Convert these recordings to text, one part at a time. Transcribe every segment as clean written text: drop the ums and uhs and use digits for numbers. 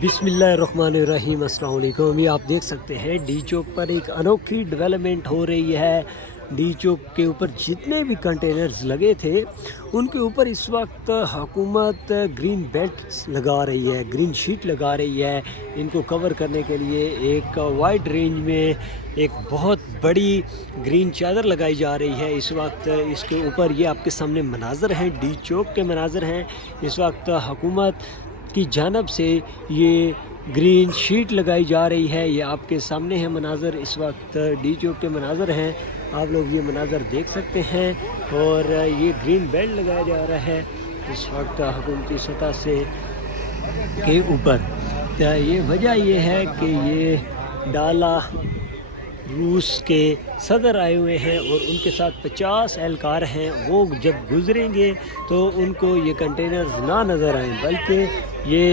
बिस्मिल्लाहिर्रहमानिर्रहीम। अस्सलाम वालेकुम। ये आप देख सकते हैं डी चौक पर एक अनोखी डेवलपमेंट हो रही है। डी चौक के ऊपर जितने भी कंटेनर्स लगे थे उनके ऊपर इस वक्त हुकूमत ग्रीन बेल्ट लगा रही है, ग्रीन शीट लगा रही है। इनको कवर करने के लिए एक वाइड रेंज में एक बहुत बड़ी ग्रीन चादर लगाई जा रही है। इस वक्त इसके ऊपर ये आपके सामने मनाज़र हैं, डी चौक के मनाज़र हैं। इस वक्त हुकूमत की जानब से ये ग्रीन शीट लगाई जा रही है। ये आपके सामने है मनाज़र, इस वक्त डी चौक के मनाज़र हैं। आप लोग ये मनाज़र देख सकते हैं और ये ग्रीन बेल्ट लगाया जा रहा है इस वक्त हुकूमती सतह से के ऊपर। ये वजह ये है कि ये डाला रूस के सदर आए हुए हैं और उनके साथ 50 एहलकार हैं। वो जब गुजरेंगे तो उनको ये कंटेनर्स ना नज़र आए बल्कि ये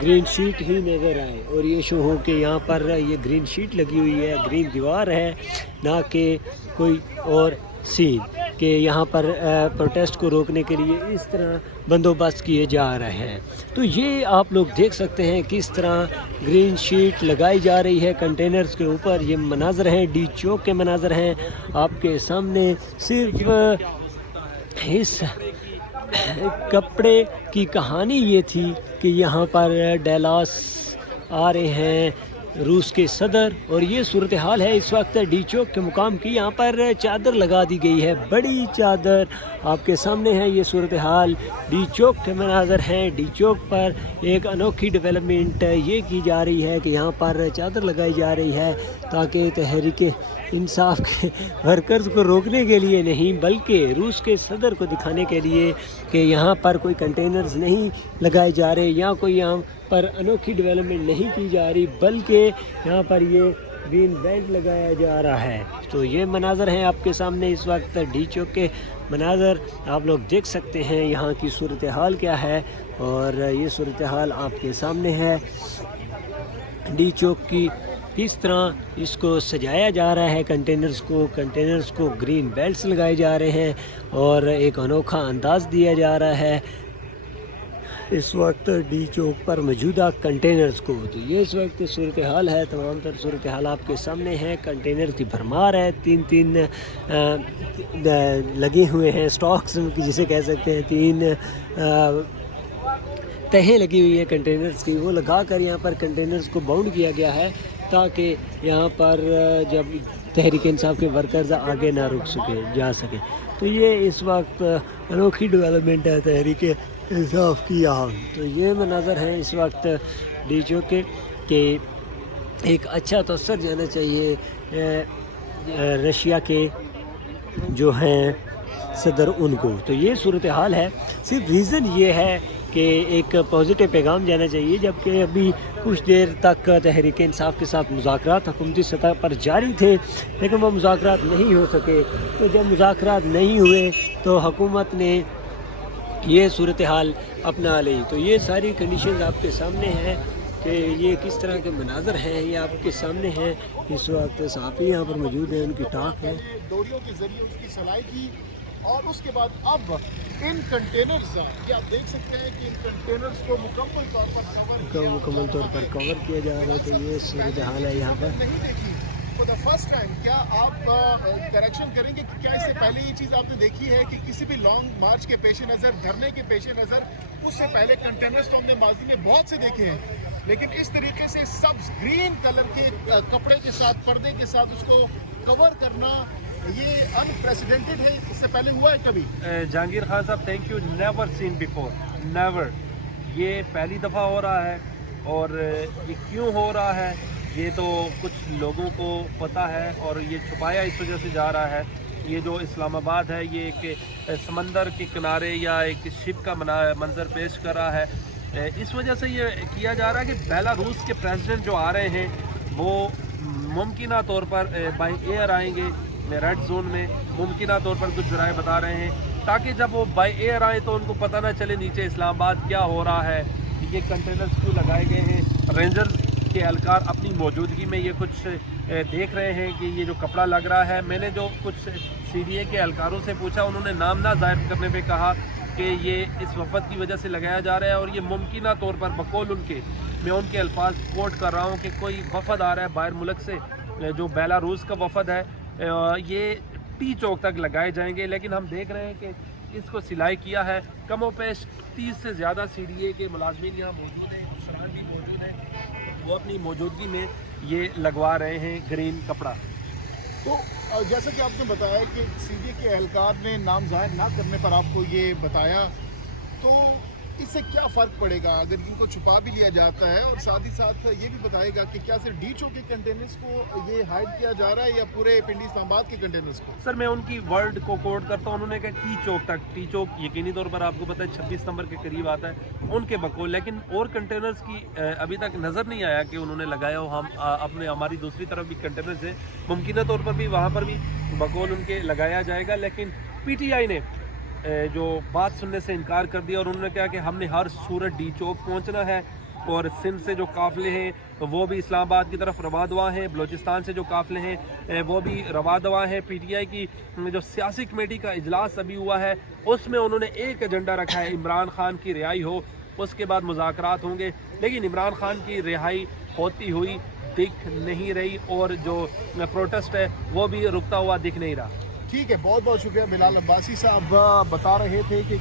ग्रीन शीट ही नज़र आए। और ये शो हो कि यहाँ पर ये ग्रीन शीट लगी हुई है, ग्रीन दीवार है, ना कि कोई और सीन कि यहाँ पर प्रोटेस्ट को रोकने के लिए इस तरह बंदोबस्त किए जा रहे हैं। तो ये आप लोग देख सकते हैं किस तरह ग्रीन शीट लगाई जा रही है कंटेनर्स के ऊपर। ये मनाज़र हैं, डी चौक के मनाज़र हैं आपके सामने। सिर्फ इस कपड़े की कहानी ये थी कि यहाँ पर डैलास आ रहे हैं रूस के सदर, और ये सूरत हाल है इस वक्त डी चौक के मुकाम की। यहाँ पर चादर लगा दी गई है, बड़ी चादर आपके सामने है। ये सूरत हाल डी चौक के मनाज़र हैं। डी चौक पर एक अनोखी डेवलपमेंट ये की जा रही है कि यहाँ पर चादर लगाई जा रही है ताकि तहरीक इंसाफ के वर्कर्स को रोकने के लिए नहीं बल्कि रूस के सदर को दिखाने के लिए कि यहाँ पर कोई कंटेनर्स नहीं लगाए जा रहे, यहाँ कोई यहाँ पर अनोखी डेवलपमेंट नहीं की जा रही बल्कि यहाँ पर ये ग्रीन बेल्ट लगाया जा रहा है। तो ये मनाज़र हैं आपके सामने इस वक्त डी चौक के मनाज़र। आप लोग देख सकते हैं यहाँ की सूरत हाल क्या है और ये सूरत हाल आपके सामने है डी चौक की। किस तरह इसको सजाया जा रहा है कंटेनर्स को ग्रीन बेल्ट्स लगाए जा रहे हैं और एक अनोखा अंदाज़ दिया जा रहा है इस वक्त डी चौक पर मौजूदा कंटेनर्स को। तो ये इस वक्त सूरत हाल है, तमाम तर सूरत हाल आपके सामने है। कंटेनर की भरमार है, तीन लगे हुए हैं, स्टॉक्स जिसे कह सकते हैं, 3 तहें लगी हुई हैं कंटेनर्स की। वो लगा कर यहाँ पर कंटेनर्स को बाउंड किया गया है ताकि यहाँ पर जब तहरीक इंसाफ के वर्कर्स आगे ना रुक जा सके। तो ये इस वक्त अनोखी डेवलपमेंट है तहरीक इंसाफ की यहाँ। तो ये मनाज़र हैं इस वक्त डी चौक के एक अच्छा तो असर जाना चाहिए रशिया के जो हैं सदर उनको। तो ये सूरत हाल है। सिर्फ रीज़न ये है कि एक पॉजिटिव पैगाम जाना चाहिए, जबकि अभी कुछ देर तक तहरीक इंसाफ के साथ मुज़ाकरात हुकूमती सतह पर जारी थे लेकिन वो मुज़ाकरात नहीं हो सके। तो जब मुज़ाकरात नहीं हुए तो हुकूमत ने ये सूरत हाल अपना ली। तो ये सारी कंडीशंस आपके सामने हैं कि ये किस तरह के मनाज़र हैं, ये आपके सामने हैं। इस वक्त सहाफ़ी यहाँ पर मौजूद हैं, उनकी टाक है डोरियों के ज़रिए उसकी सलाई की और उसके बाद अब इन कंटेनर्स ये आप देख सकते हैं कि इन कंटेनर्स को मुकम्मल तौर पर कवर किया जा रहा है। तो ये सूरत हाल है यहाँ पर। नहीं देखी फॉर द फर्स्ट टाइम, क्या आप करेक्शन करेंगे कि क्या इससे पहले ये चीज़ आपने देखी है कि किसी भी लॉन्ग मार्च के पेश नज़र, धरने के पेश नज़र, उससे पहले कंटेनर्स तो हमने माजी में बहुत से देखे हैं लेकिन इस तरीके से सब्ज ग्रीन कलर के कपड़े के साथ, पर्दे के साथ उसको कवर करना ये अनप्रेसिडेंटेड है। इससे पहले हुआ है कभी? जहांगीर खान साहब, thank you. Never seen before, never. ये पहली दफ़ा हो रहा है और ये क्यों हो रहा है ये तो कुछ लोगों को पता है और ये छुपाया इस वजह से जा रहा है। ये जो इस्लामाबाद है ये एक समंदर के किनारे या एक शिप का मंजर पेश कर रहा है। इस वजह से ये किया जा रहा है कि बेलारूस के प्रेसिडेंट जो आ रहे हैं वो मुमकिन तौर पर बाई एयर आएंगे रेड जोन में। मुमकिन तौर पर कुछ ज़राए बता रहे हैं ताकि जब वो बाई एयर आए तो उनको पता ना चले नीचे इस्लामाबाद क्या हो रहा है। ये कंटेनर्स क्यों लगाए गए हैं, रेंजर्स के एहलकार अपनी मौजूदगी में ये कुछ देख रहे हैं कि ये जो कपड़ा लग रहा है। मैंने जो कुछ CDA के एहलकारों से पूछा, उन्होंने नाम ना जाहिर करने पे कहा کہ یہ اس وفد کی وجہ سے لگایا جا رہا ہے، اور یہ ممکنہ طور پر بقول ان کے، میں ان کے الفاظ کوٹ کر رہا ہوں کہ کوئی وفد آ رہا ہے باہر ملک سے، جو بیلاروس کا وفد ہے، یہ ٹی چوک تک لگائے جائیں گے، لیکن ہم دیکھ رہے ہیں کہ اس کو سلائی کیا ہے، کم و بیش 30 سے زیادہ CDA کے ملازمین یہاں موجود ہیں، افسران بھی موجود ہیں، وہ اپنی موجودگی میں یہ لگوا رہے ہیں گرین کپڑا۔ تو جیسا کہ آپ نے بتایا کہ CDA کے اہلکار نے نام ظاہر نہ کرنے پر آپ کو یہ بتایا، تو اس سے کیا فرق پڑے گا اگر ان کو چھپا بھی لیا جاتا ہے؟ اور ساتھ ہی ساتھ یہ بھی بتائے گا کہ کیا صرف ڈی چوک کے کنٹینرز کو یہ ہائڈ کیا جا رہا ہے یا پورے پنڈی اسلام آباد کے کنٹینرز کو؟ سر میں ان کی ورڈ کو کوٹ کرتا ہوں، انہوں نے کہا ٹی چوک تک، ٹی چوک یقینی طور پر آپ کو پتہ ہے 26 نمبر کے قریب آتا ہے ان کے بقول، لیکن اور کنٹینرز کی ابھی تک نظر نہیں آیا کہ انہوں نے لگایا ہو۔ ہم اپنے ہماری دوسری طرف بھی کنٹینرز ہیں، ممکنہ طور پر بھی وہاں پر بھی بقول ان کے لگایا جائے گا، لیکن PTI نے جو بات سننے سے انکار کر دیا، اور انہوں نے کہا کہ ہم نے ہر صورت ڈی چوک پہنچنا ہے، اور سندھ سے جو قافلے ہیں وہ بھی اسلام آباد کی طرف رواں دواں ہیں، بلوچستان سے جو قافلے ہیں وہ بھی رواں دواں ہیں۔ PTI کی جو سیاسی کمیٹی کا اجلاس ابھی ہوا ہے، اس میں انہوں نے ایک ایجنڈا رکھا ہے، عمران خان کی رہائی ہو، اس کے بعد مذاکرات ہوں گے، لیکن عمران خان کی رہائی ہوتی ہوئی دکھ نہیں رہی، اور جو پروٹیسٹ ہے وہ بھی رکتا ہوا دکھ نہیں رہا۔ ٹھیک ہے، بہت بہت شکریہ بلال عباسی صاحب، بتا رہے تھے کہ